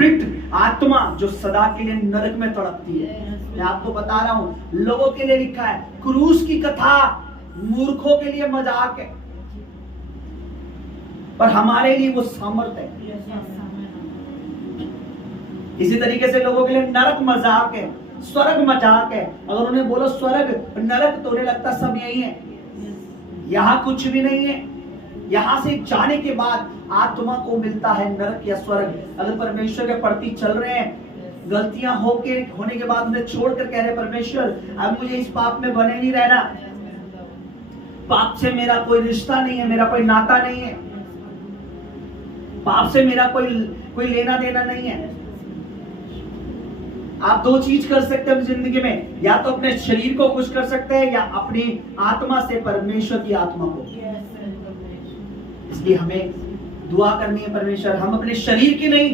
Spirit, आत्मा जो सदा के लिए नरक में तड़पती है। मैं आपको बता रहा हूं, लोगों के लिए लिखा है क्रूस की कथा मूर्खों के लिए मजाक है, पर हमारे लिए वो सामर्थ्य है। इसी तरीके से लोगों के लिए नरक मजाक है, स्वर्ग मजाक है। अगर उन्हें बोलो स्वर्ग नरक, तो उन्हें लगता सब यही है। यहाँ कुछ भी नहीं है। यहाँ से जाने के बाद आत्मा को मिलता है नरक या स्वर्ग। अगर परमेश्वर के प्रति चल रहे हैं, गलतियां होने के बाद उन्हें छोड़कर कह रहे परमेश्वर अब मुझे इस पाप में बने नहीं रहना, पाप से मेरा कोई रिश्ता नहीं है, मेरा कोई नाता नहीं है, पाप से मेरा कोई लेना देना नहीं है। आप दो चीज कर सकते हैं जिंदगी में, या तो अपने शरीर को खुश कर सकते हैं या अपनी आत्मा से परमेश्वर की आत्मा को। इसलिए हमें दुआ करनी है, परमेश्वर हम अपने शरीर की नहीं,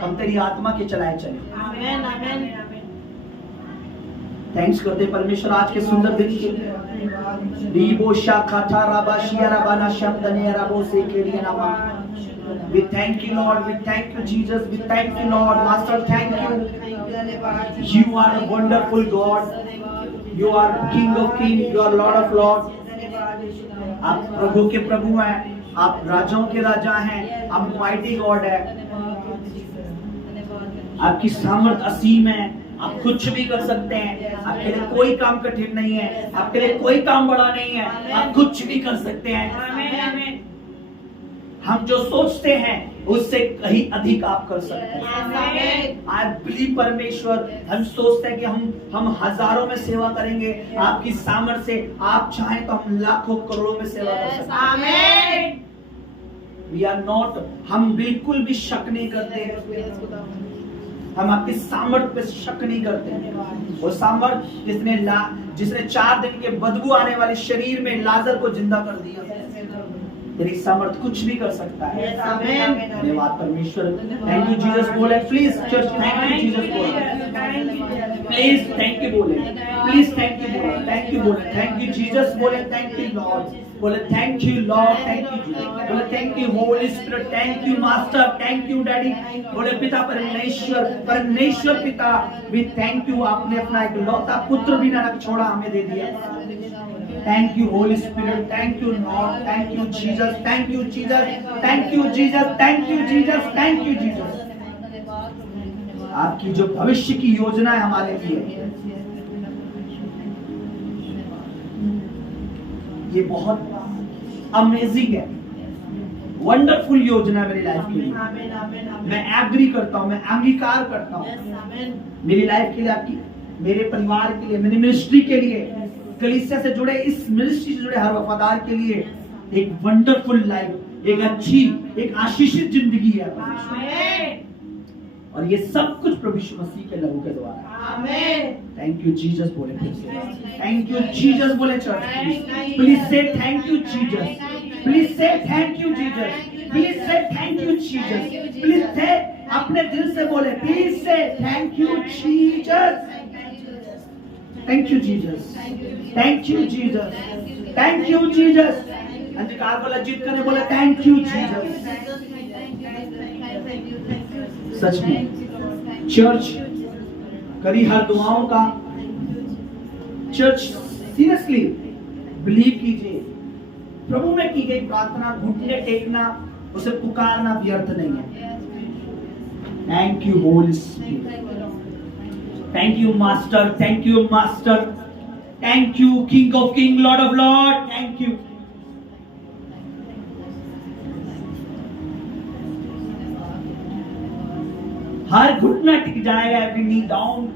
हम तेरी आत्मा के चलाए चले। आमीन, आमीन। थैंक्स करते परमेश्वर आज के सुंदर दिन के लिए। दीबो शाखा राबा शिया राबाना शब्दने राबो से के लिए नामा। We thank you, Lord. We thank you, Jesus. We thank you, Lord. Master, thank you. You are a wonderful God. You are King of Kings. You are Lord of Lords. आप प्रभु के प्रभु हैं, आप राजाओं के राजा हैं, आप माइटी गॉड है। आपकी सामर्थ असीम है, आप कुछ भी कर सकते हैं। आपके लिए कोई काम कठिन नहीं है, आपके लिए कोई काम बड़ा नहीं है, आप कुछ भी कर सकते हैं। हम जो सोचते हैं उससे कहीं अधिक आप कर सकते हैं। आई बिलीव परमेश्वर, हम सोचते हैं कि हम हजारों में सेवा करेंगे, आपकी सामर्थ्य से आप चाहें तो हम लाखों करोड़ों में सेवा कर सकते हैं। आमीन। We are not, हम बिल्कुल भी शक नहीं करते, हम आपकी सामर्थ्य पे शक नहीं करते। वो सामर्थ्य जिसने 4 दिन के बदबू आने वाले शरीर में लाजर को जिंदा कर दिया, तेरी सामर्थ्य कुछ भी कर सकता है। धन्यवाद परमेश्वर। थैंक यू जीसस बोले please church, thank you Jesus बोले प्लीज, थैंक यू बोले प्लीज, थैंक यू बोले, थैंक यू बोले, थैंक यू जीसस बोले, थैंक यू लॉर्ड बोले, thank you Lord, thank you बोले, thank you Holy Spirit, thank you master, thank you daddy बोले, पिता परमेश्वर पिता वी थैंक यू, आपने अपना एक लौता पुत्र भी ना छोड़ा, हमें दे दिया। Thank you Holy Spirit, thank you Lord, thank you Jesus, thank you Jesus, thank you Jesus, thank you Jesus, thank you Jesus। आपकी जो भविष्य की योजना है हमारे लिए, ये बहुत अमेजिंग है, वंडरफुल योजना है मेरी लाइफ के लिए। मैं एग्री करता हूँ, मैं अंगीकार करता हूँ मेरी लाइफ के लिए, आपकी, मेरे परिवार के लिए, मेरी मिनिस्ट्री के लिए, कलीसिया से जुड़े, इस मिनिस्ट्री से जुड़े हर वफादार के लिए एक वंडरफुल लाइफ, एक अच्छी, एक आशीषित जिंदगी है। और ये सब कुछ प्रभु यीशु मसीह के लहू के द्वारा। आमीन। थैंक यू जीसस बोले, थैंक यू जीसस बोले चर्च, प्लीज से थैंक यू जीसस, प्लीज से थैंक यू जीसस, प्लीज से थैंक यू जीसस, प्लीज से अपने दिल से बोले, प्लीज से thank you Jesus, thank you Jesus, thank you Jesus, thank you Jesus. अंधकार वाला जीत करने बोले थैंक यू जीसस। सच में चर्च करी हर दुआओं का, चर्च सीरियसली बिलीव कीजिए, प्रभु में की गई प्रार्थना, घुटने टेकना, उसे पुकारना व्यर्थ नहीं है। Thank you Holy Spirit, thank you master, thank you master, thank you king of king, Lord of Lord, thank you. हर घुटना टिक जाएगा, एवरी नी डाउन।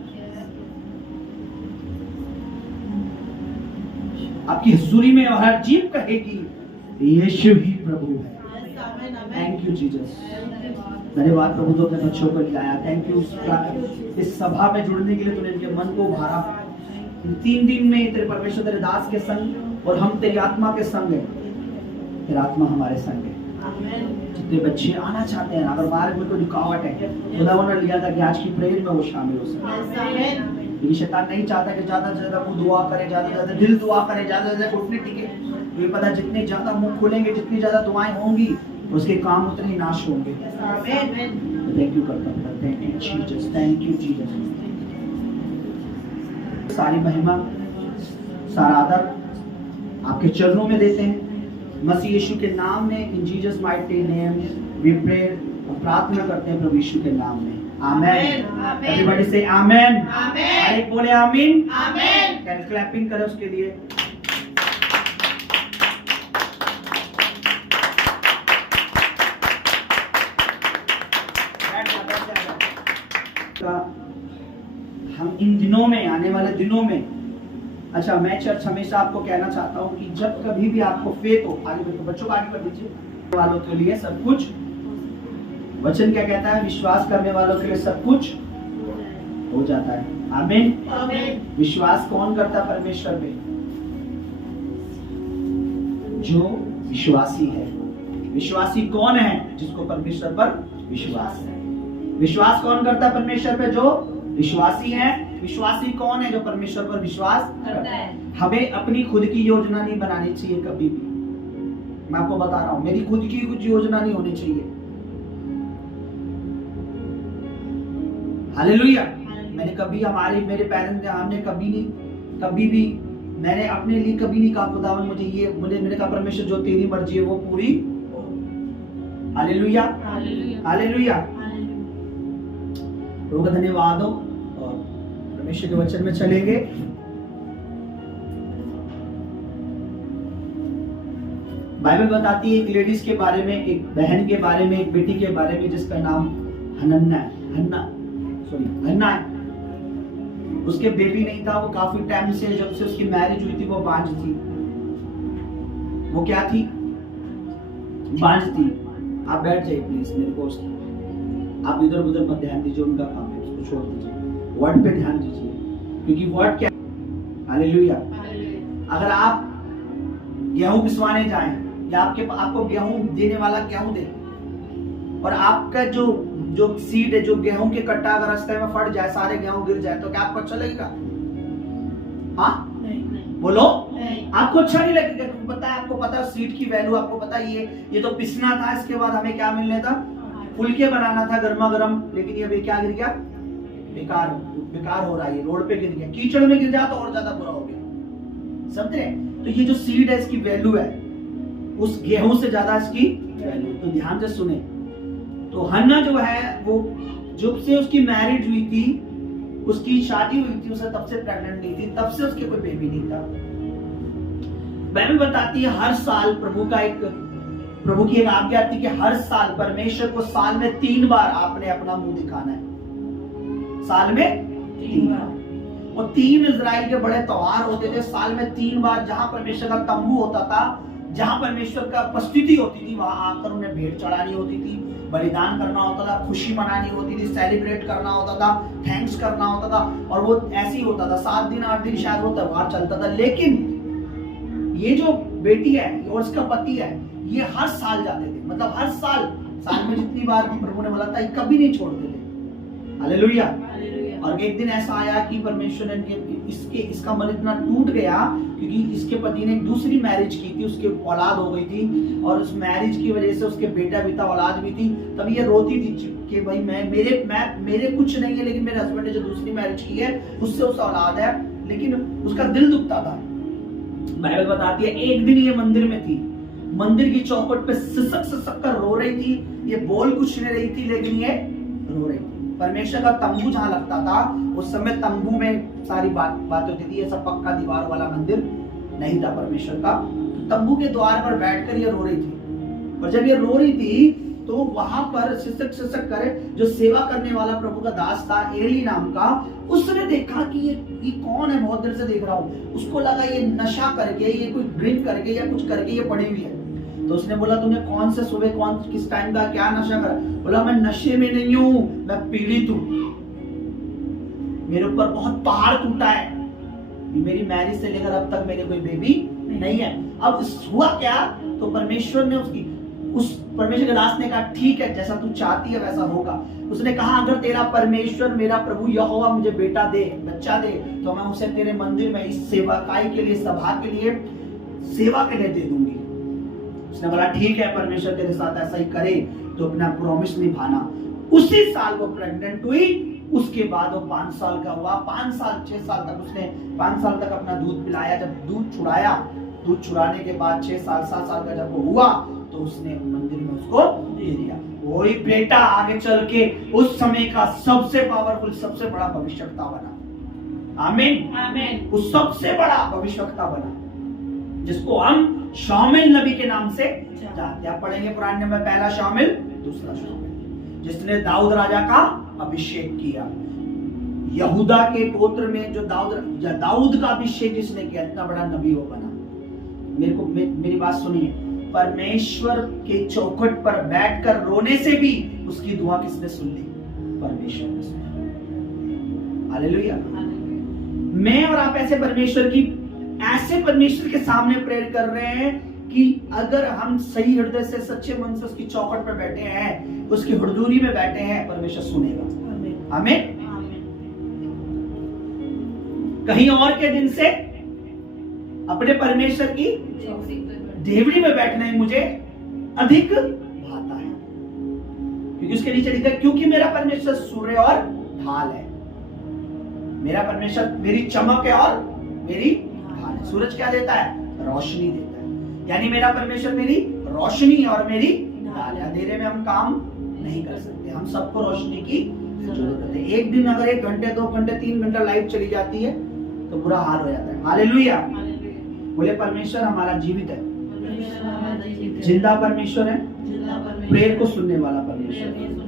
आपकी हुजूरी में हर जीव कहेगी यीशु ही प्रभु है। Thank you Jesus. धन्यवाद प्रभु तो अपने बच्चों को ले आया। थैंक यू इस सभा में जुड़ने के लिए, तूने इनके मन को भरा। 3 दिन में तेरे परमेश्वर तेरे दास के संग और हम तेरी आत्मा के संग है, तेरा आत्मा हमारे संग है। जितने बच्चे आना चाहते हैं, अगर मार्ग में कोई रुकावट है, खुदा ने लिया था कि आज की प्रेयर में वो शामिल हो सके। ये शैतान नहीं चाहता कि ज्यादा से ज्यादा वो दुआ करे, ज्यादा से ज्यादा दिल दुआ करे, ज्यादा से ज्यादा घुटने टिके। ये पता जितने ज्यादा मुंह खोलेंगे, जितनी ज्यादा दुआएं होंगी, उसके काम उतने नाश होंगे। थैंक यू करता हूँ। Thank you Jesus, thank you Jesus. सारी महिमा, सारा आदर आपके चरणों में देते हैं मसीह यीशु के नाम में। In Jesus mighty name we pray, प्रार्थना करते हैं प्रभु यीशु के नाम में। आमेन। एवरीबॉडी से आमेन। आमेन। बोले आमीन। आमेन। कैन क्लैपिंग करें उसके लिए। हम इन दिनों में, आने वाले दिनों में, अच्छा मैं चर्च हमेशा आपको कहना चाहता हूँ कि जब कभी भी आपको फेथ हो, आगे बढ़ो, बच्चों को आगे बढ़ दीजिए, वालों के लिए सब कुछ, वचन क्या कहता है, विश्वास करने वालों के लिए सब कुछ हो जाता है। आमीन। विश्वास कौन करता है परमेश्वर पे? जो विश्वासी है। विश्वासी कौन है? जिसको परमेश्वर पर विश्वास है। विश्वास कौन करता है परमेश्वर पे? जो विश्वासी है। विश्वासी कौन है? जो परमेश्वर पर विश्वास करता है। हमें अपनी खुद की योजना नहीं बनानी चाहिए कभी भी। मैं आपको बता रहा हूं, मेरी खुद की कुछ योजना नहीं होनी चाहिए। हालेलुया। मैंने कभी मेरे पेरेंट्स ने, हमने कभी भी मैंने अपने लिए कभी नहीं कहा खुदावन मैंने कहा परमेश्वर जो तेरी मर्जी है वो पूरी हो। Hallelujah, hallelujah. प्रभु का धन्यवाद हो। और परमेश्वर के वचन में चलेंगे। बाइबल बताती है एक लेडीज के बारे में, एक बहन के बारे में, एक बेटी के बारे में जिसका नाम हन्ना है। उसके बेबी नहीं था। वो काफी टाइम से, जब से उसकी मैरिज हुई थी, वो बांझ थी। वो क्या थी? बांझ थी। आप बैठ जाइए प्लीज मेरे दोस्त। आप इधर उधर मत ध्यान दीजिए, उनका काम है, उसको छोड़ दीजिए। वर्ड पे ध्यान दीजिए, क्योंकि वर्ड क्या? हालेलुया। अगर आप गेहूं पिसवाने जाएं या आपको गेहूं देने वाला गेहूं दे, और आपका जो सीड है, जो गेहूं के कट्टा अगर रास्ते में फट जाए, सारे गेहूं गिर जाए, तो क्या आपको अच्छा लगेगा? हाँ नहीं। बोलो नहीं। आपको अच्छा नहीं लगेगा। आपको पता है सीड की वैल्यू, आपको पता है ये तो पिसना था, इसके बाद हमें क्या मिलने था? फुलके बनाना था गर्मा गर्म। लेकिन ये अभी क्या गिर गया? बेकार हो रहा है। ये रोड पे गिर गया, कीचड़ में गिर जाए तो और ज्यादा बुरा हो गया। समझे? तो ये जो सीड है इसकी वैल्यू है उस गेहूं से ज्यादा इसकी वैल्यू। तो ध्यान से सुने। तो हन्ना जो है, वो जब से उसकी मैरिज हुई थी, उसकी शादी हुई थी, उसे तब से प्रेग्नेंट नहीं थी, तब से उसके कोई बेबी नहीं था। बाइबल बताती है हर साल प्रभु की एक आज्ञा थी कि हर साल परमेश्वर को साल में 3 बार आपने अपना मुंह दिखाना है। साल में 3 बार। और 3 इजराइल के बड़े त्योहार होते थे साल में 3 बार, जहां परमेश्वर का तंबू होता था, जहां परमेश्वर का उपस्थिति होती थी, वहां आकर उन्हें भेंट चढ़ानी होती थी, बलिदान करना होता था, खुशी मनानी होती थी, सेलिब्रेट करना होता था, थैंक्स करना होता था। और वो ऐसे ही होता था, 7 दिन 8 दिन शायद वो त्योहार चलता था। लेकिन ये जो बेटी है और उसका पति है, ये हर साल जाते थे। मतलब हर साल में जितनी बार प्रभु ने बोला था, ये कभी नहीं छोड़ते थे। हालेलुया। और एक दिन ऐसा आया कि परमेश्वर ने इसका मन इतना टूट गया, क्योंकि इसके पति ने एक दूसरी मैरिज की थी, उसके औलाद हो गई थी, और उस मैरिज की वजह से उसके बेटा भी था, औलाद भी थी। तब ये रोती थी कि भाई मेरे कुछ नहीं है, लेकिन मेरे हस्बैंड ने जो दूसरी मैरिज की है उससे उस औलाद है। लेकिन उसका दिल दुखता था। बाइबल बताती है एक दिन ये मंदिर में थी, मंदिर की चौखट पे सिसक कर रो रही थी। ये बोल कुछ नहीं रही थी, लेकिन ये रो रही थी। परमेश्वर का तंबू जहां लगता था, उस समय तंबू में सारी बात होती थी। ये सब पक्का दीवार वाला मंदिर नहीं था परमेश्वर का। तंबू के द्वार पर बैठकर ये रो रही थी। और जब ये रो रही थी, तो वहां पर सिसक करे जो सेवा करने वाला प्रभु का दास था, एली नाम का, उसने देखा कि ये कौन है, बहुत देर से देख रहा हूं। उसको लगा ये नशा करके, ये कोई ड्रिंक करके या कुछ करके ये पड़ी हुई है। तो उसने बोला तूने कौन से सुबह किस टाइम का क्या नशा करा? बोला मैं नशे में नहीं हूं, मैं पीड़ित हूं। मेरे ऊपर बहुत पहाड़ टूटा है। मेरी मैरिज से लेकर अब तक मेरे कोई बेबी नहीं है। अब हुआ क्या? तो परमेश्वर ने परमेश्वर के दास ने कहा ठीक है, जैसा तू चाहती है वैसा होगा। उसने कहा अगर तेरा परमेश्वर मेरा प्रभु यहोवा मुझे बच्चा दे, तो मैं उसे तेरे मंदिर में इस सेवाकाई के लिए, सभा के लिए, सेवा के लिए दे दूंगी। उसने बोला ठीक है, परमेश्वर तेरे साथ ऐसा ही करे, तो अपना प्रॉमिस निभाना। उसी साल वो प्रेग्नेंट हुई। उसके बाद वो 5 साल का हुआ। 5 साल 6 साल तक उसने 5 साल तक अपना दूध पिलाया। जब दूध छुड़ाया, दूध छुड़ाने के बाद 6 साल 7 साल का जब वो हुआ तो उसने मंदिर में उसको दे दिया। वही बेटा आगे चल के उस समय का सबसे पावरफुल, सबसे बड़ा भविष्यवक्ता बना। आमीन, आमीन। वो सबसे बड़ा भविष्यवक्ता बना, जिसको हम शामिल नबी के नाम से जानते हैं। पढ़ेंगे पुराने में, पहला शामिल, दूसरा शामिल, जिसने दाऊद राजा का अभिषेक किया। यहूदा के गोत्र में जो दाऊद का अभिषेक जिसने किया, इतना बड़ा नबी वो बना। मेरी बात सुनिए, परमेश्वर के चौखट पर बैठकर रोने से भी उसकी दुआ किसने सुन ली? परमेश्वर ने सुनी। हालेलुया। मैं और आप ऐसे परमेश्वर के सामने प्रेयर कर रहे हैं कि अगर हम सही हृदय से, सच्चे मन से उसकी चौखट पर बैठे हैं, उसकी हुजूरी में बैठे हैं, परमेश्वर सुनेगा। आमीन। कहीं और के दिन से अपने परमेश्वर की देवड़ी में बैठना ही मुझे अधिक भाता है, क्योंकि उसके नीचे लिखा है, क्योंकि मेरा परमेश्वर सूर्य और ढाल है। मेरा परमेश्वर मेरी चमक है और मेरी ढाल है। सूरज क्या देता है? रोशनी देता है। यानी मेरा परमेश्वर मेरी रोशनी और मेरी ढाल है। अंधेरे में हम काम नहीं कर सकते। हम सबको रोशनी की जरूरत है। एक दिन अगर 1 घंटे 2 घंटे 3 घंटा लाइट चली जाती है तो बुरा हाल हो जाता है। हालेलुया। बोले परमेश्वर हमारा जीवित है, जिंदा परमेश्वर है, प्रेयर को सुनने वाला परमेश्वर।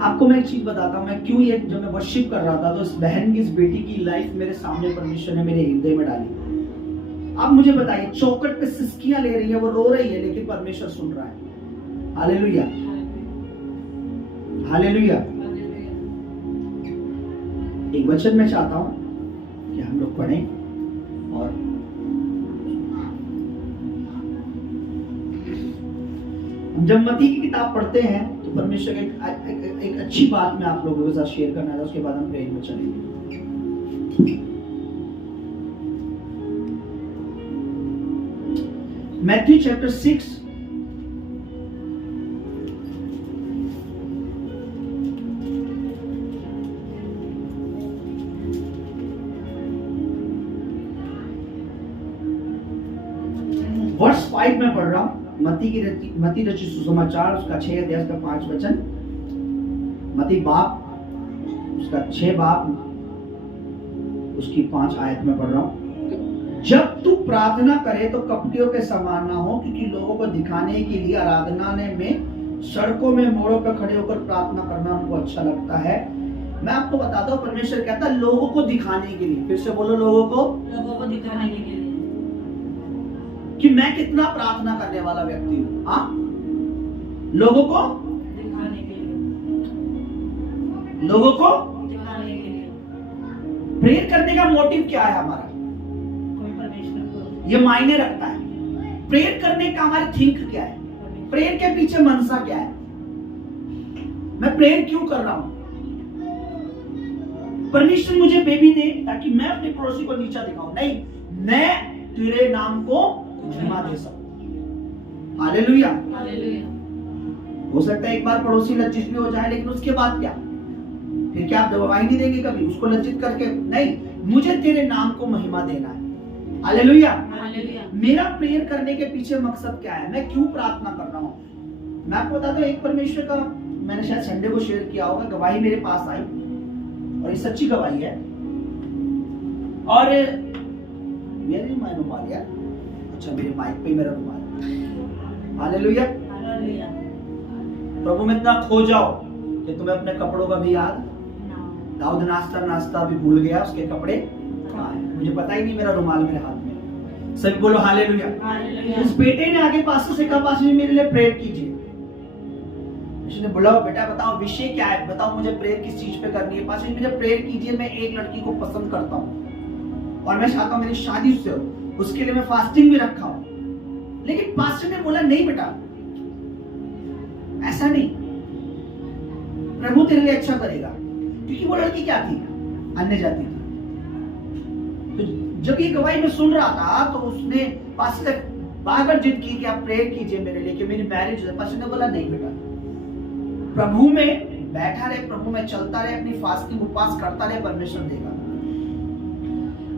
आपको मैं एक चीज बताता हूँ, मैं क्यों ये, जब मैं वर्शिप कर रहा था तो इस बहन की, इस बेटी की लाइफ मेरे सामने परमेश्वर ने मेरे हृदय में डाली। अब मुझे बताइए, चौखट पे सिसकियां ले रही है, वो रो रही है, लेकिन परमेश्वर सुन रहा है। Hallelujah, hallelujah. एक वचन मैं चाहता हूं कि हम लोग पढ़ें, और जब मत्ती की किताब पढ़ते हैं तो परमेश्वर एक अच्छी बात मैं आप लोगों के साथ शेयर करना है, उसके बाद हम प्रेयर में चलेंगे। मैथ्यू चैप्टर 6 वर्ष 5 में पढ़ रहा हूं। मत्ती रचित सुसमाचार, उसका 6 अध्याय का 5 वचन। मत्ती बाप, उसका 6 बाप, उसकी 5 आयत में पढ़ रहा हूं। जब तू प्रार्थना करे तो कपटियों के समान ना हो, क्योंकि लोगों को दिखाने के लिए आराधनालय में, सड़कों में, मोड़ों पर खड़े होकर प्रार्थना करना उनको अच्छा लगता है। मैं आपको बताता हूँ, परमेश्वर कहता है लोगों को दिखाने के लिए। फिर से बोलो, लोगों को दिखाने के लिए, कि मैं कितना प्रार्थना करने वाला व्यक्ति हूं। हाँ, लोगों को दिखाने के लिए, लोगों को दिखाने के लिए। प्रेयर करने का मोटिव क्या है हमारा? ये मायने रखता है। प्रेयर करने का हमारा थिंक क्या है? प्रेयर के पीछे मनसा क्या है? मैं प्रेयर क्यों कर रहा हूं? परमेश्वर मुझे बेबी दे ताकि मैं अपने पड़ोसी को नीचा दिखाऊं? नहीं, मैं तेरे नाम को महिमा दे सकूं। Hallelujah, hallelujah. हो सकता है एक बार पड़ोसी लज्जित भी हो जाए, लेकिन उसके बाद क्या? फिर क्या आप दवाई नहीं देंगे कभी उसको लज्जित करके? नहीं, मुझे तेरे नाम को महिमा देना है। Hallelujah, hallelujah. मेरा प्रेयर करने के पीछे मकसद क्या है? मैं क्यों प्रार्थना कर रहा हूँ? मैं आपको बताता हूँ, एक परमेश्वर का, मैंने शायद संडे को शेयर किया होगा, गवाही मेरे पास आई, और ये सच्ची गवाही है। और मेरे रुमाल यार, अच्छा मेरे माइक पे मेरा रुमाल। Hallelujah, hallelujah. प्रभु में इतना खो जाओ कि तुम्हें अपने कपड़ों का भी याद। दाऊद नाश्ता भी भूल गया, उसके कपड़े कहाँ हैं? मुझे पता ही नहीं मेरा रुमाल मेरे हाथ में। सब बोलो हालेलुया। उस बेटे ने आगे पास्टर से कहा, पास्टर जी मेरे लिए प्रेयर कीजिए। उसने बोला, बेटा बताओ विषय क्या है, बताओ मुझे प्रेयर किस चीज पे करनी है। पास्टर जी मुझे प्रेयर कीजिए, मैं एक लड़की को पसंद करता हूँ और मैं चाहता हूँ मेरी शादी उससे हो, उसके लिए मैं फास्टिंग भी रखा हूं। लेकिन पास्टर ने बोला, नहीं बेटा ऐसा नहीं, प्रभु तेरे लिए अच्छा करेगा। क्योंकि वो लड़की क्या थी? अन्य जाति थी। तो जब ये गवाही में सुन रहा था तो उसने पास्टर बार बार जिद की कि आप प्रेयर कीजिए मेरे लिए कि मेरी मैरिज हो। पास्टर ने बोला, नहीं बेटा, प्रभु में बैठा रहे, प्रभु में चलता रहे, अपनी फास्टिंग उपवास करता रहे, परमेश्वर देगा।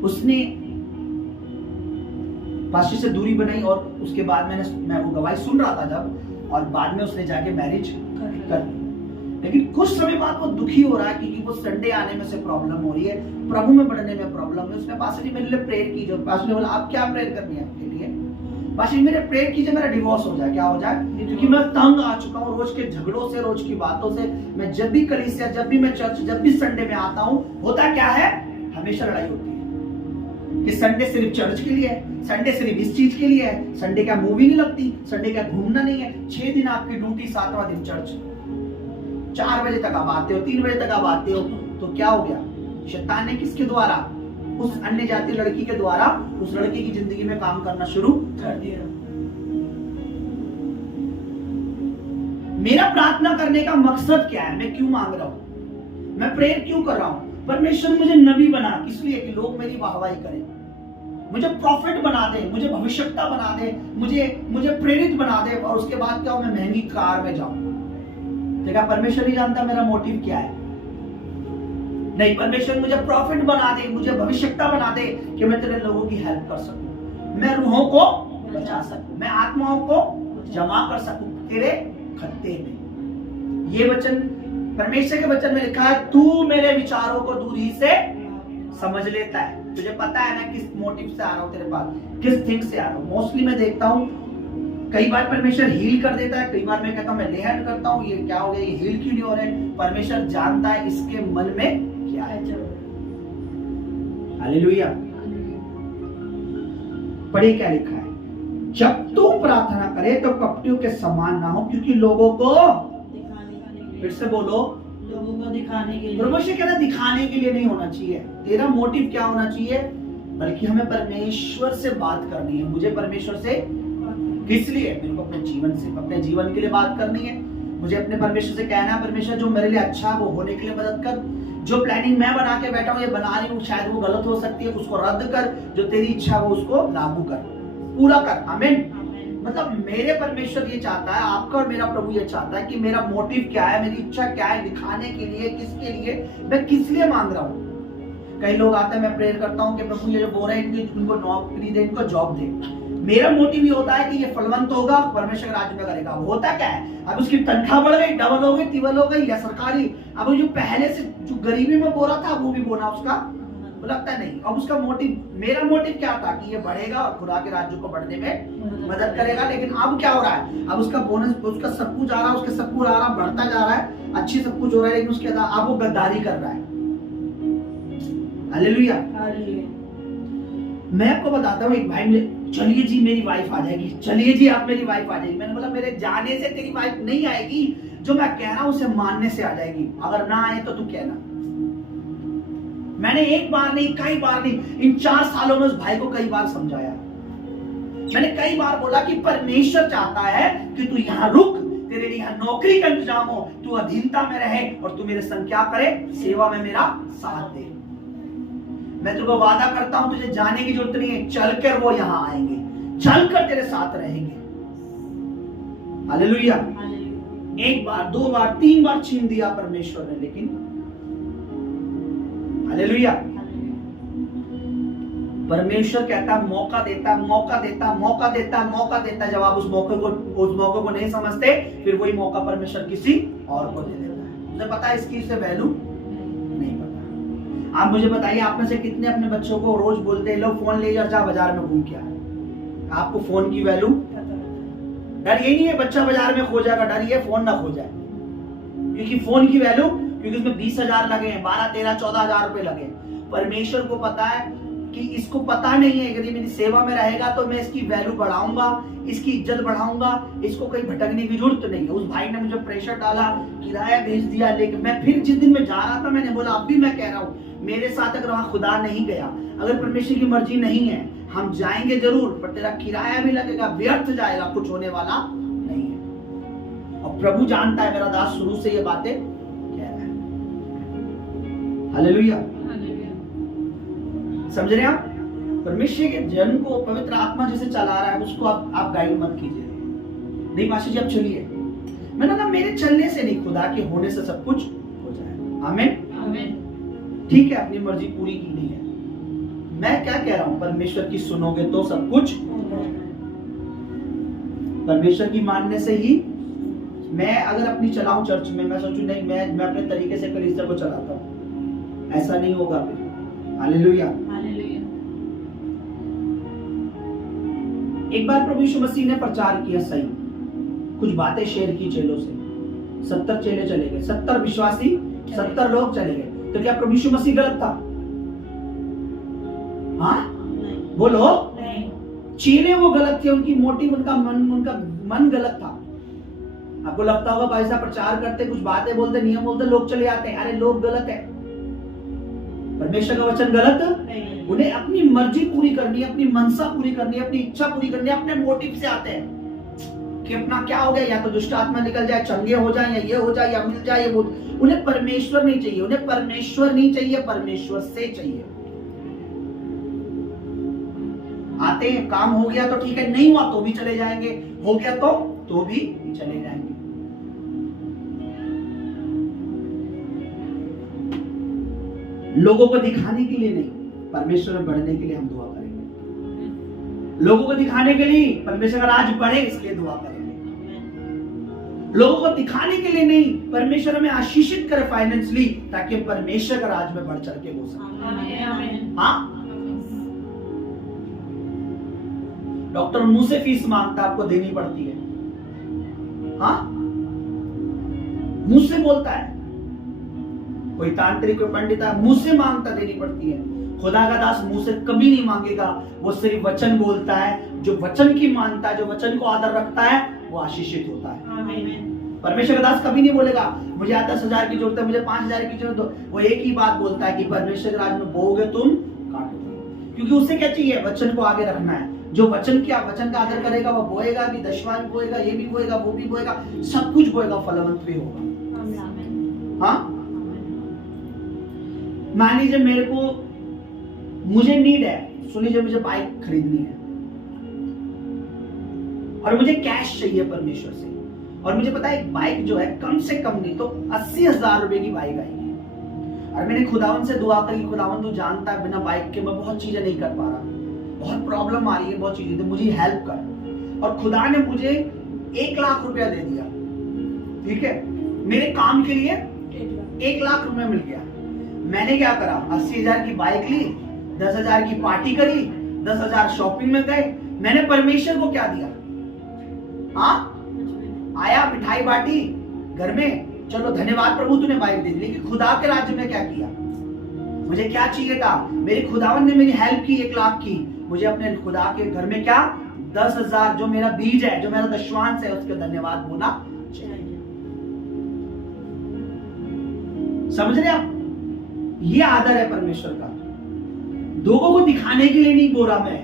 उसने पास्टर से दूरी बनाई और उसके बाद मैं वो गवाही सुन रहा था जब, और बाद में उसने जाके मैरिज कर ली। लेकिन कुछ समय बाद वो दुखी हो रहा है क्योंकि वो संडे आने में से प्रॉब्लम हो रही है, प्रभु में बढ़ने में प्रॉब्लम है। उसने पास्टर जी मेरे लिए प्रेयर कीजिए। पास्टर ने बोला आप क्या प्रेयर करनी है आपके लिए? पास्टर जी मेरे प्रेयर कीजिए मेरा डिवोर्स हो जाए। क्या हो जाए? क्योंकि मैं तंग आ चुका हूँ रोज के झगड़ों से, रोज की बातों से। मैं जब भी कलीसिया, जब भी मैं चर्च, जब भी संडे में आता हूँ, होता क्या है, हमेशा लड़ाई होती है कि संडे सिर्फ चर्च के लिए है, संडे सिर्फ इस चीज के लिए है, संडे का मूवी नहीं लगती, संडे का घूमना नहीं है। 6 दिन आपकी ड्यूटी, 7वां दिन चर्च। 4 बजे तक आप आते हो, 3 बजे तक आप आते हो, तो क्या हो गया? शैतान ने किसके द्वारा? उस अन्य जाति लड़की के द्वारा उस लड़की की जिंदगी में काम करना शुरू कर दिया। मेरा प्रार्थना करने का मकसद क्या है? मैं क्यों मांग रहा हूं? मैं प्रेयर क्यों कर रहा हूं? परमेश्वर मुझे नबी बना, किस लिए? कि लोग मेरी वाहवाही करें, मुझे प्रॉफिट बना दे, मुझे भविष्यवक्ता बना दे, मुझे प्रेरित बना दे, और उसके बाद क्या हो, मैं महंगी कार में जाऊं। देखा, परमेश्वर ही जानता मेरा मोटिव क्या है। नहीं, परमेश्वर मुझे प्रॉफिट बना दे, मुझे भविष्यवक्ता बना दे कि मैं तेरे लोगों की हेल्प कर सकूं, मैं रूहों को बचा सकूं, मैं आत्माओं को जमा कर सकूं तेरे खत्ते में। ये वचन परमेश्वर के वचन में लिखा है, तू मेरे विचारों को दूर ही से समझ लेता है। तुझे पता है मैं किस मोटिव से आ रहा हूं तेरे पास, किस थिंग से आ रहा हूं। मोस्टली मैं देखता हूं कई बार परमेश्वर हील कर देता है, कई बार मैं कहता हूं मैं ले हैंड करता हूं, ये क्या हो गया, ये हील क्यों नहीं हो रहे? परमेश्वर जानता है इसके मन में क्या है। हालेलुया। पढ़िए क्या लिखा है, जब तू प्रार्थना करे तो कपटियों के समान ना हो, क्योंकि लोगों को फिर से बोलो, लोगों को दिखाने के लिए। परमेश्वर कहता है दिखाने के लिए नहीं होना चाहिए। तेरा मोटिव क्या होना चाहिए? बल्कि हमें परमेश्वर से बात करनी है। मुझे परमेश्वर से किस लिए? मेरे को अपने जीवन से, अपने जीवन के लिए बात करनी है। मुझे अपने परमेश्वर से कहना है, परमेश्वर जो मेरे लिए अच्छा है वो होने के लिए मदद कर। जो प्लानिंग मैं बना के बैठा हूँ, ये बना रही हूँ, शायद वो गलत हो सकती है, उसको रद्द कर। जो तेरी इच्छा है वो उसको लागू कर, पूरा कर। आमीन। मतलब मेरे परमेश्वर ये चाहता है, आपका और मेरा प्रभु ये चाहता है कि मेरा मोटिव क्या है, मेरी इच्छा क्या है, दिखाने के लिए, किसके लिए, मैं किस लिए मांग रहा हूँ। कई लोग आते हैं, मैं प्रेयर करता हूँ कि प्रभु ये जो बोल रहे हैं इनको नौकरी दे, इनको जॉब दे। मेरा मोटिव ये होता है कि ये फलवंत होगा, परमेश्वर के राज्य में करेगा। होता क्या है, अब उसकी तनख्वाह बढ़ गई, डबल हो गई, तिबल हो गई, या सरकारी। अब जो पहले से जो गरीबी में बोला था वो भी बोना उसका लगता नहीं। अब उसका मोटिव, मेरा मोटिव क्या था कि ये बढ़ेगा और खुदा के राज्य को बढ़ने में मदद करेगा। लेकिन अब क्या हो रहा है, अब उसका बोनस, उसका सब कुछ आ रहा है, उसके सब कुछ आ रहा, बढ़ता जा रहा है, अच्छी सब कुछ हो रहा है, लेकिन उसके अब वो गद्दारी कर रहा है। हालेलुया। मैं आपको बताता हूँ, एक भाई ने, चलिए जी मेरी वाइफ आ जाएगी, चलिए जी आप मेरी वाइफ आ जाएगी। मैंने बोला मेरे जाने से तेरी वाइफ नहीं आएगी, जो मैं कह रहा हूं उसे मानने से आ जाएगी। अगर ना आए तो तू कहना। मैंने एक बार नहीं, कई बार नहीं, इन 4 सालों में उस भाई को कई बार समझाया। मैंने कई बार बोला कि परमेश्वर चाहता है कि तू यहाँ रुक, तेरे लिए यहाँ नौकरी का इंतजाम हो, तू अधीनता में रहे और तू मेरे संग क्या करे, सेवा में मेरा साथ दे। मैं तुझको वादा करता हूं, तुझे जाने की जरूरत नहीं है, चलकर वो यहाँ आएंगे, चलकर तेरे साथ रहेंगे। हालेलुया। एक बार, 2 बार, 3 बार छीन दिया परमेश्वर ने, लेकिन हालेलुया। परमेश्वर कहता मौका देता, मौका देता, मौका देता, मौका देता। जब आप उस मौके को नहीं समझते, फिर वही मौका परमेश्वर किसी और को दे देता है। मुझे पता है इसकी से वैल्यू नहीं पता। आप मुझे बताइए, आप में से कितने अपने बच्चों को रोज बोलते हैं लो फोन ले जा बाजार में घूम के आ। आपको फोन की वैल्यू, डर यही नहीं है बच्चा बाजार में खो जाएगा, डर ये फोन ना खो जाए। क्योंकि फोन की वैल्यू, क्योंकि उसमें 20,000 लगे हैं, 12, 13, 14,000 रुपए लगे। परमेश्वर को पता है कि इसको पता नहीं है, यदि मेरी सेवा में रहेगा तो मैं इसकी वैल्यू बढ़ाऊंगा, इसकी इज्जत बढ़ाऊंगा, इसको कहीं भटकने की जरूरत नहीं है। उस भाई ने मुझे प्रेशर डाला, किराया भेज दिया, लेकिन मैं फिर जिस दिन मैं जा रहा था, मैंने बोला अब भी मैं कह रहा हूँ, मेरे साथ अगर वहां खुदा नहीं गया, अगर परमेश्वर की मर्जी नहीं है, हम जाएंगे जरूर, पर तेरा किराया भी लगेगा, व्यर्थ जाएगा, कुछ होने वाला नहीं है। और प्रभु जानता है, मेरा दास शुरू से ये बातें कह रहा है। हालेलुया। समझ रहे हैं आप? परमेश्वर के जन को पवित्र आत्मा जैसे चला रहा है, उसको आप गाइड मत कीजिए। नहीं पाशा जी आप चलिए, मैंने ना मेरे चलने से नहीं, खुदा के होने से सब कुछ हो जाएगा। आमीन। आमीन। ठीक है, अपनी मर्जी पूरी की नहीं है। मैं क्या कह रहा हूं, परमेश्वर की सुनोगे तो सब कुछ, परमेश्वर की मानने से ही। मैं अगर अपनी चलाऊं चर्च में, मैं सोचूं नहीं मैं अपने तरीके से कलीसिया को चलाता हूं, ऐसा नहीं होगा फिर। हालेलुया। हालेलुया। एक बार प्रभु यीशु मसीह ने प्रचार किया, सही कुछ बातें शेयर की चेलों से, 70 चेले चले गए, 70 विश्वासी, 70 लोग चले गए। तो क्या प्रभु यीशु मसीह गलत था? हाँ बोलो। चेले वो गलत थे, उनकी मोटिव, उनका मन गलत था। आपको लगता होगा भाई साहब प्रचार करते, कुछ बातें बोलते, नियम बोलते, लोग चले जाते हैं। अरे लोग गलत है, परमेश्वर का वचन गलत। उन्हें अपनी मर्जी पूरी करनी है, अपनी मनसा पूरी करनी है, अपनी इच्छा पूरी करनी है, अपने मोटिव से आते हैं कि अपना क्या हो गया, या तो दुष्ट आत्मा निकल जाए, चंगे हो जाए, या ये हो जाए, या मिल जाए, ये वो। उन्हें परमेश्वर नहीं चाहिए, उन्हें परमेश्वर नहीं चाहिए, परमेश्वर से चाहिए। आते हैं, काम हो गया तो ठीक है, नहीं हुआ तो भी चले जाएंगे, हो गया तो भी चले जाएंगे। लोगों को दिखाने के लिए नहीं, परमेश्वर में बढ़ने के लिए हम दुआ करेंगे। लोगों को दिखाने के लिए परमेश्वर का राज बढ़े, इसलिए दुआ करेंगे। लोगों को दिखाने के लिए नहीं, परमेश्वर हमें आशीषित करे फाइनेंशियली, ताकि परमेश्वर का राज में बढ़ चढ़ के हो सके। हाँ, डॉक्टर मुंह से फीस मांगता, आपको देनी पड़ती है। हाँ, मुंह से बोलता है। कोई तांत्रिक, कोई पंडित है, मुंह से मांगता, देनी पड़ती है। खुदा का दास मुंह से कभी नहीं मांगेगा, वो सिर्फ वचन बोलता है। जो वचन की मानता है, जो वचन को आदर रखता है, वो आशीषित होता है। परमेश्वर का दास कभी नहीं बोलेगा मुझे 10,000 की जरूरत है, मुझे 5,000 की जरूरत है। वो एक ही बात बोलता है कि परमेश्वर के राज में बोओगे तुम, काटोगे। क्योंकि उसे क्या चाहिए, वचन को आगे रखना है। जो वचन का आदर करेगा, वो बोएगा भी, दशवां भी बोएगा, ये भी बोएगा, वो भी बोएगा, सब कुछ बोएगा, फलवंत भी होगा। हाँ, मान लीजिए मुझे नीड है, सुन लीजिए, मुझे बाइक खरीदनी है और मुझे कैश चाहिए परमेश्वर से, और मुझे पता है एक बाइक जो है कम से कम नहीं तो 80,000 रुपए की बाइक आएगी, और मैंने खुदावन से दुआ करी, खुदावन तू जानता है बिना बाइक के मैं बहुत चीजें नहीं कर पा रहा, बहुत प्रॉब्लम आ रही है, बहुत चीजें, तो मुझे हेल्प कर। और खुदा ने मुझे 1 लाख रुपया दे दिया, ठीक है, मेरे काम के लिए 1 लाख रुपया मिल गया। मैंने क्या करा, 80,000 की बाइक ली, 10,000 की पार्टी करी, 10,000 शॉपिंग में गए। मैंने परमेश्वर को क्या दिया? हाँ, आया, मिठाई बांटी घर में, चलो धन्यवाद प्रभु तूने बाइक दे दी। लेकिन खुदा के राज्य में क्या किया? मुझे क्या चाहिए था? मेरे खुदावन ने मेरी हेल्प की, 1 लाख की। मुझे अपने खुदा के घर में क्या 10,000 जो मेरा बीज है, जो मेरा दशवांश है, उसके धन्यवाद बोलना चाहिए। समझ रहे आप? ये आदर है परमेश्वर का। लोगों को दिखाने के लिए नहीं बोल रहा मैं,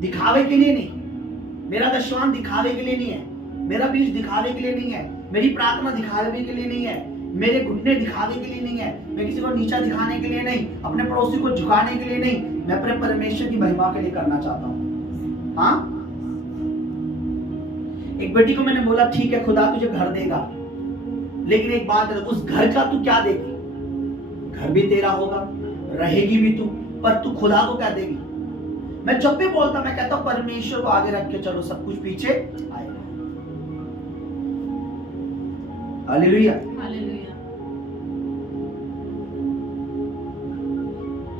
दिखावे के लिए नहीं। मेरा दशवांश दिखावे के लिए नहीं है, मेरा बीज दिखावे के लिए नहीं है, मेरी प्रार्थना दिखावे के लिए नहीं है, मेरे घुटने दिखावे के लिए नहीं है, मैं किसी को नीचा दिखाने के लिए नहीं, अपने पड़ोसी को झुकाने के लिए नहीं, मैं अपने परमेश्वर की महिमा के लिए करना चाहता हूँ। हाँ, एक बेटी को मैंने बोला ठीक है खुदा तुझे घर देगा, लेकिन एक बात है, उस घर का तू क्या देगी? घर भी तेरा होगा, रहेगी भी तू, पर तू खुदा को क्या देगी? मैं जब भी बोलता मैं कहता हूं परमेश्वर को आगे रख के चलो, सब कुछ पीछे आएगा। Hallelujah, hallelujah,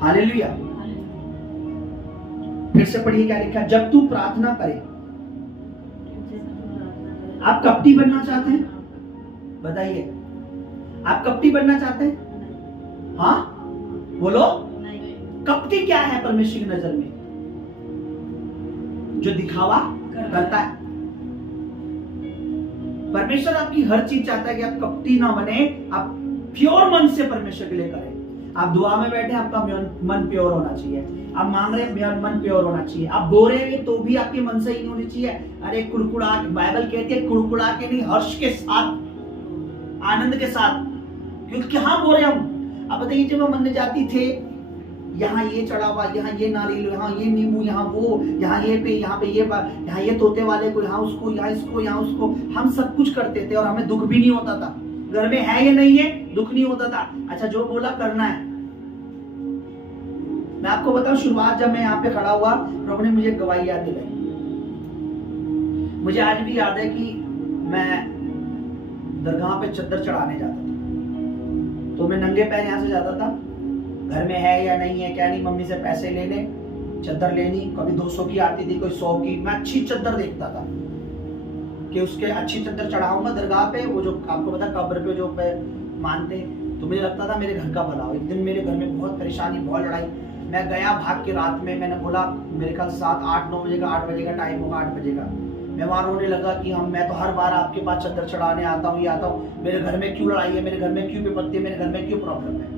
hallelujah. फिर से पढ़िए क्या लिखा, जब तू प्रार्थना करे। आप कपटी बनना चाहते हैं? बताइए, आप कपटी बनना चाहते हैं? हाँ बोलो। कपटी क्या है परमेश्वर की नजर में? जो दिखावा करता है। परमेश्वर आपकी हर चीज चाहता है कि आप कपटी ना बने, आप प्योर मन से परमेश्वर के लिए करें। आप दुआ में बैठे, आपका मन प्योर होना चाहिए। आप मांग रहे, मन प्योर होना चाहिए। आप बोल रहे हैं तो भी आपके मन से ही होनी चाहिए। अरे कुड़कुड़ा, बाइबल कहती है कुड़कुड़ा के नहीं, हर्ष के साथ, आनंद के साथ। क्योंकि हाँ बोल रहे हम। अब बताइए, जब हम मन जाती थे यहाँ ये चढ़ा हुआ, यहाँ ये नारियल, यहाँ ये नींबू, यहाँ वो, यहाँ ये पे, यहाँ पे ये, यहाँ ये तोते वाले को, यहाँ उसको, यहाँ इसको, यहाँ उसको, हम सब कुछ करते थे और हमें दुख भी नहीं होता था। घर में है या नहीं है, दुख नहीं होता था। अच्छा, जो बोला करना है। मैं आपको बताऊं, शुरुआत जब मैं यहाँ पे खड़ा हुआ, प्रभु ने मुझे गवाही याद दिलाई। मुझे आज भी याद है कि मैं दरगाह पे चद्दर चढ़ाने जाता था, तो मैं नंगे पैर यहाँ से जाता था। घर में है या नहीं है क्या नहीं, मम्मी से पैसे लेने, चद्दर लेनी, कभी 200 की आती थी, कोई 100 की। मैं अच्छी चद्दर देखता था कि उसके अच्छी चद्दर चढ़ाऊंगा दरगाह पे। वो जो आपको पता कब्र पे जो पे मानते, तो मुझे लगता था मेरे घर का भला हो। एक दिन मेरे घर में बहुत परेशानी, बहुत लड़ाई। मैं गया भाग के रात में, मैंने बोला मेरे ख्याल 7, 8, 9 बजे का, 8 बजे का टाइम होगा, 8 बजे का। मैं वहां रोने लगा कि मैं तो हर बार आपके पास चद्दर चढ़ाने आता हूँ, ये आता हूँ, मेरे घर में क्यों लड़ाई है, मेरे घर में क्यों विपत्ति है, मेरे घर में क्यों प्रॉब्लम है।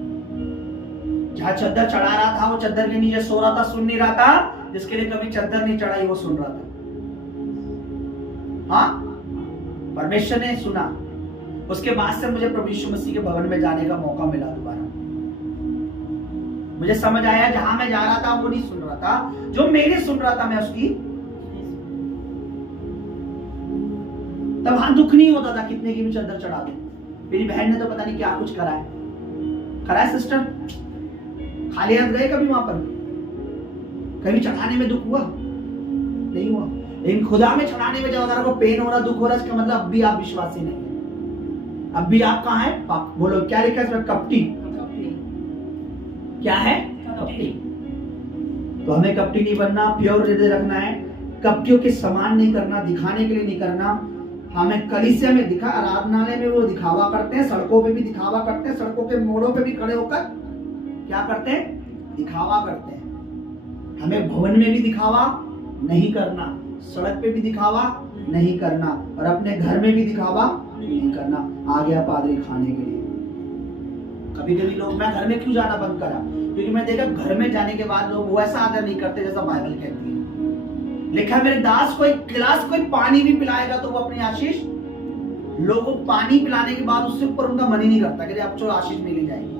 जहाँ चद्दर चढ़ा रहा था वो चद्दर के नीचे सो रहा था, सुन नहीं रहा था। जिसके लिए कभी चद्दर नहीं चढ़ाई वो सुन रहा था। हाँ, परमेश्वर ने सुना। उसके बाद से मुझे प्रभु यीशु मसीह के भवन में जाने का मौका मिला दोबारा। मुझे समझ आया जहां मैं जा रहा था वो नहीं सुन रहा था, जो मेरे सुन रहा था मैं उसकी। तब वहां दुख नहीं होता था कितने की भी चद्दर चढ़ा दे। मेरी बहन ने तो पता नहीं क्या कुछ करा है सिस्टर। खाली हाथ गए कभी वहां पर? कभी चढ़ाने में दुख हुआ? नहीं हुआ। लेकिन खुदा में चढ़ाने में जब अगर आपको पेन हो रहा, दुख हो रहा, इसका मतलब अब भी आप विश्वासी नहीं है। अब भी आप कहाँ हैं? बोलो क्या लिखा है इसमें? कपटी। क्या है? कपटी। तो हमें कपटी नहीं बनना, प्योर हृदय रखना है। कपटियों के समान नहीं करना, दिखाने के लिए नहीं करना। हमें कलीसिया में दिखा, आराधनालय में वो दिखावा करते हैं, सड़कों पे भी दिखावा करते हैं, सड़कों के मोड़ों पे भी खड़े होकर क्या करते हैं? दिखावा करते हैं। हमें भवन में भी दिखावा नहीं करना, सड़क पे भी दिखावा नहीं करना, और अपने घर में भी दिखावा नहीं करना। आ गया पादरी खाने के लिए। कभी कभी लोग, मैं घर में क्यों जाना बंद करा? क्योंकि मैं देखा घर में जाने के बाद लोग वैसा आदर नहीं करते जैसा बाइबल कहती है। लिखा है मेरे दास को एक गिलास कोई पानी भी पिलाएगा तो वो अपनी आशीष, लोगों को पानी पिलाने के बाद उससे ऊपर उनका मन ही नहीं करता कि आप चलो आशीष मिली जाएगी।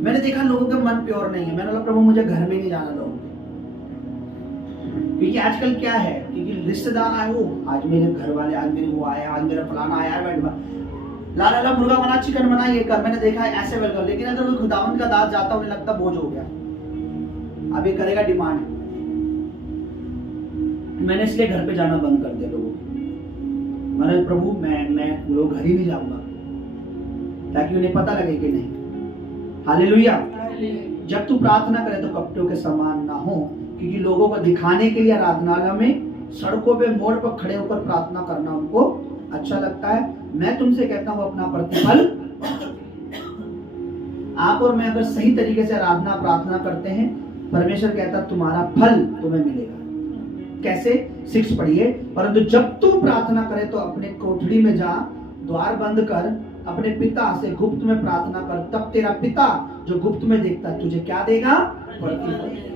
मैंने देखा लोगों का मन प्योर नहीं है। मैंने बोला प्रभु मुझे घर में नहीं जाना लोगों के, क्योंकि आजकल क्या है, क्योंकि रिश्तेदार आए, वो आज मेरे घर वाले, आज मेरे वो आया, आज मेरा फलाना आया, ला मुर्गा बना, चिकन बना, ये कर। मैंने देखा है ऐसे वेलकम। लेकिन अगर वो खुदावंत का दास जाता, उन्हें लगता बोझ हो गया, अब ये करेगा डिमांड। मैंने इसलिए घर पे जाना बंद कर दिया लोगों को। मैंने प्रभु मैं लोग घर ही नहीं जाऊंगा, ताकि उन्हें पता लगे कि नहीं। हालेलुया। जब तू प्रार्थना करे तो कपटियों के समान ना हो, क्योंकि लोगों को दिखाने के लिए आराधनालय में, सड़कों पे, मोड़ पर खड़े होकर प्रार्थना करना उनको अच्छा लगता है। मैं तुमसे कहता हूं अपना प्रतिफल आप और मैं अगर सही तरीके से आराधना प्रार्थना करते हैं, परमेश्वर कहता तुम्हारा फल तुम्हें मिलेगा। कैसे? 6 पढ़िए। परंतु जब तू प्रार्थना करे तो अपने कोठरी में जा, द्वार बंद कर, अपने पिता से गुप्त में प्रार्थना कर, तब तेरा पिता जो गुप्त में देखता है तुझे क्या देगा? प्रतिफल।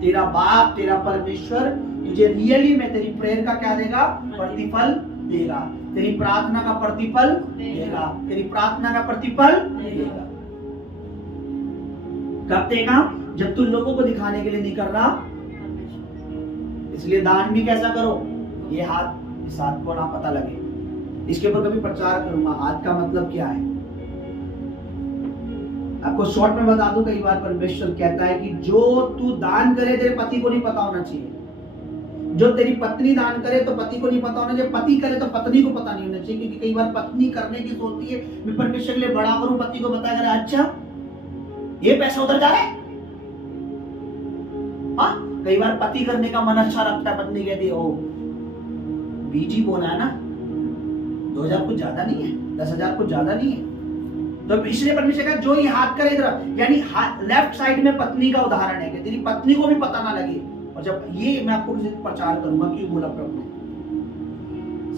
तेरा बाप, तेरा परमेश्वर तुझे रियली में तेरी प्रेयर का क्या देगा? प्रतिफल देगा। तेरी प्रार्थना का प्रतिफल देगा। तेरी प्रार्थना का प्रतिफल देगा। कब देगा? जब तू लोगों को दिखाने के लिए नहीं कर रहा। इसलिए दान भी कैसा करो? ये हाथ, इस हाथ को ना पता लगे। इसके ऊपर कभी प्रचार करूंगा, हाथ का मतलब क्या है। आपको शॉर्ट में बता दूं, कई बार परमेश्वर कहता है कि जो तू दान करे तेरे पति को नहीं पता होना चाहिए। जो तेरी पत्नी दान करे तो पति को नहीं पता होना चाहिए, पति करे तो पत्नी को पता नहीं होना चाहिए। क्योंकि कई बार पत्नी करने की सोचती है मैं परमेश्वर के लिए बड़ा करूं, पति को बताया करे अच्छा ये पैसा उधर जा रहा है। हाँ, कई बार पति करने का मन अच्छा रखता है, पत्नी कहती है ओ बीजी बोला है ना, 2000 कुछ ज्यादा नहीं है, 10,000 कुछ ज्यादा नहीं है। तो इसलिए परमेश्वर कहा जो ये हाथ करे इधर, यानी लेफ्ट साइड में पत्नी का उदाहरण है कि तेरी पत्नी को भी पता ना लगे। और जब ये मैं आपको प्रचार करूंगा क्यों बोला प्रभु ने,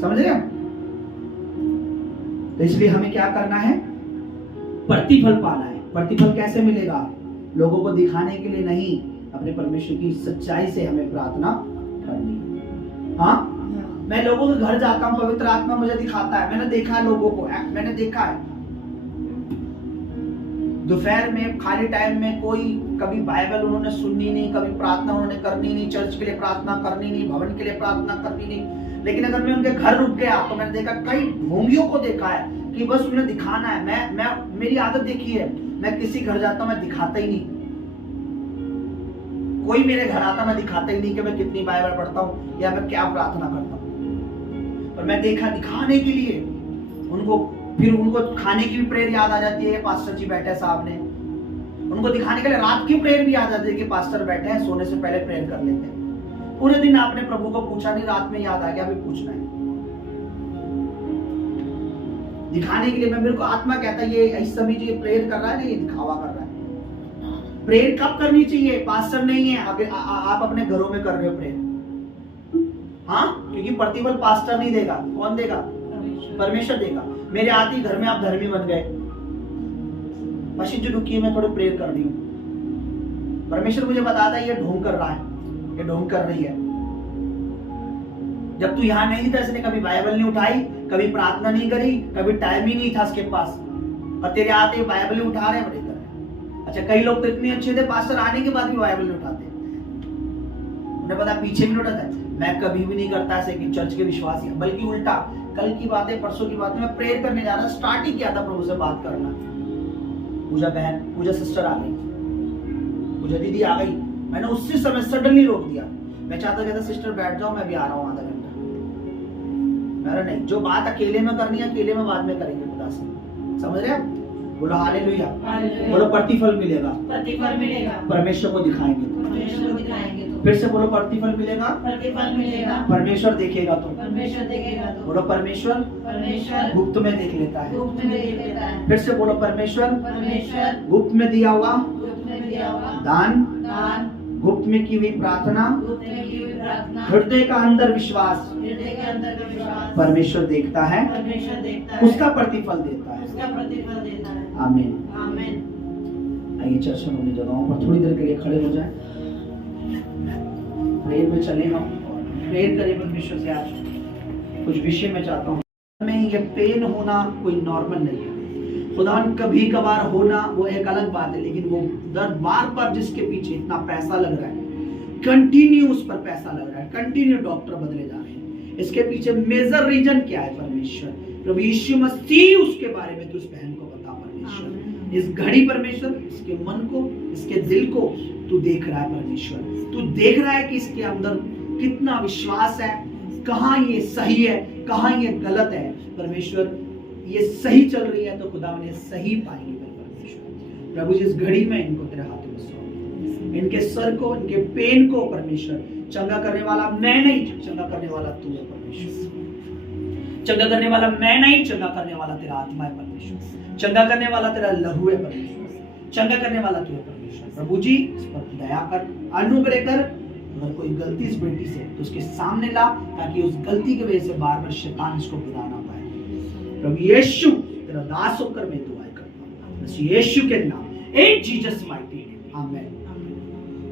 समझ रहे? तो इसलिए हमें क्या करना है? प्रतिफल पाना है। प्रतिफल कैसे मिलेगा? लोगों को दिखाने के लिए नहीं, अपने परमेश्वर की सच्चाई से हमें प्रार्थना करनी। हाँ, मैं लोगों के घर जाता हूँ, पवित्र आत्मा मुझे दिखाता है। मैंने देखा है लोगों को, मैंने देखा है दोपहर में खाली टाइम में कोई कभी बाइबल उन्होंने सुननी नहीं, कभी प्रार्थना उन्होंने करनी नहीं, चर्च के लिए प्रार्थना करनी नहीं, भवन के लिए प्रार्थना करनी नहीं। लेकिन अगर मैं उनके घर रुक गया तो मैंने देखा कई ढोंगियों को देखा है कि बस उन्हें दिखाना है। मैं मेरी आदत देखी है, मैं किसी घर जाता हूं मैं दिखाता ही नहीं। कोई मेरे घर आता मैं दिखाता ही नहीं कि मैं कितनी बाइबल पढ़ता हूं या मैं क्या प्रार्थना करता हूं। पर मैं देखा दिखाने के लिए उनको, फिर उनको खाने की भी प्रेयर याद आ जाती है, पास्टर जी बैठे हैं सामने, उनको दिखाने के लिए रात की प्रेयर भी याद आती है कि पास्टर बैठे हैं, सोने से पहले प्रेयर कर लेते हैं। पूरे दिन आपने प्रभु को पूछा नहीं, रात में याद आ गया अभी पूछना है। दिखाने के लिए मेरे को आत्मा कहता है ये इस समय जो ये प्रेयर कर रहा है ना, ये दिखावा कर रहा है। प्रेयर कब करनी चाहिए? पास्टर नहीं है, आप अपने घरों में कर रहे हो प्रेयर, हाँ, क्योंकि प्रतिफल पास्टर नहीं देगा, कौन देगा? परमेश्वर देगा। मेरे आते ही घर में आप धर्मी बन गए, मशीन जो रुकी है मैं थोड़ी प्रेयर कर दी हूं, परमेश्वर मुझे बताता है ये ढोंग कर रहा है, ये ढोंग कर रही है। जब तू यहां नहीं था इसने कभी बाइबल नहीं उठाई, कभी प्रार्थना नहीं करी, कभी टाइम ही नहीं था उसके पास, और तेरे आते ही बाइबल उठा रहे बड़े कर रहे। अच्छा, कई लोग तो इतने अच्छे थे पास्टर आने के बाद भी बाइबल नहीं उठाते, उन्हें पता पीछे भी नहीं उठाता। मैं कभी भी नहीं करता ऐसे कि चर्च के विश्वासी है, बल्कि उल्टा कल की बातें, परसों की बातें, मैं प्रेयर करने जा रहा, स्टार्ट ही किया था प्रभु से बात करना। पूजा बहन, पूजा सिस्टर आ गई, पूजा दीदी आ गई, मैंने उसी समय सडनली रोक दिया। मैं चाहता था सिस्टर बैठ जाओ, मैं भी आ रहा हूँ आधा घंटा। मेरा नहीं, जो बात अकेले में करनी है अकेले में बाद में करेंगे खुदा से, समझ रहे हैं? बोलो हालेलुया, बोलो प्रतिफल मिलेगा, प्रतिफल मिलेगा, परमेश्वर को दिखाएंगे तो, परमेश्वर को दिखाएंगे तो, फिर से बोलो प्रतिफल मिलेगा, प्रतिफल मिलेगा, परमेश्वर देखेगा तो, परमेश्वर देखेगा तो, बोलो परमेश्वर परमेश्वर गुप्त में देख लेता है, गुप्त में देख लेता है, फिर से बोलो परमेश्वर परमेश्वर गुप्त में दिया हुआ गुप्त में दिया हुआ दान, दान, गुप्त में की हुई प्रार्थना, गुप्त में की हुई प्रार्थना, हृदय का अंदर विश्वास हृदय के अंदर विश्वास परमेश्वर देखता है, परमेश्वर देखता है, उसका प्रतिफल देता है। उसका प्रतिफल देता है। आमीन। आमीन। आइए चर्च में अपनी जगहों पर थोड़ी देर के लिए खड़े हो जाएं, प्रेयर में चले हम, प्रेयर करें परमेश्वर से। आज कुछ विषय में चाहता हूँ, में ये पेन होना कोई नॉर्मल नहीं है। खुदा कभी कभार होना वो एक अलग बात है, लेकिन वो दर्द बार बार जिसके पीछे इतना पैसा लग रहा है, कंटिन्यू उस पर पैसा लग रहा है, कंटिन्यू डॉक्टर बदले जा रहे हैं, इसके पीछे मेजर रीजन क्या है? परमेश्वर, प्रभु यीशु मसीह उसके बारे में तू उस बहन को बता परमेश्वर। इस घड़ी परमेश्वर इसके मन को, इसके दिल को तू देख रहा है परमेश्वर, तू देख रहा है कि इसके अंदर कितना विश्वास है, कहाँ ये सही है, कहाँ ये गलत है। परमेश्वर ये सही चल रही है तो खुदा ने सही पाएंगे परमेश्वर। प्रभु जिस घड़ी में इनको तेरे हाथों में सौंप, इनके सर को, इनके पेन को परमेश्वर, चंगा करने वाला मैं नहीं, चंगा करने वाला तू है परमेश्वर। चंगा करने वाला मैं नहीं, चंगा करने वाला तेरा आत्मा है परमेश्वर। चंगा करने वाला तेरा लहू है परमेश्वर। चंगा करने वाला तू है परमेश्वर। प्रभु जी इस पर दया कर, अनुग्रह कर। अगर कोई गलती इस बेटी से तो उसके सामने ला, ताकि उस गलती की वजह से बार बार शैतान इसको गिरा ना पाए। प्रभु यीशु तेरा दास होकर मैं दुआ करता हूँ, यीशु के नाम, इन जीसस माइटी नेम, आमीन।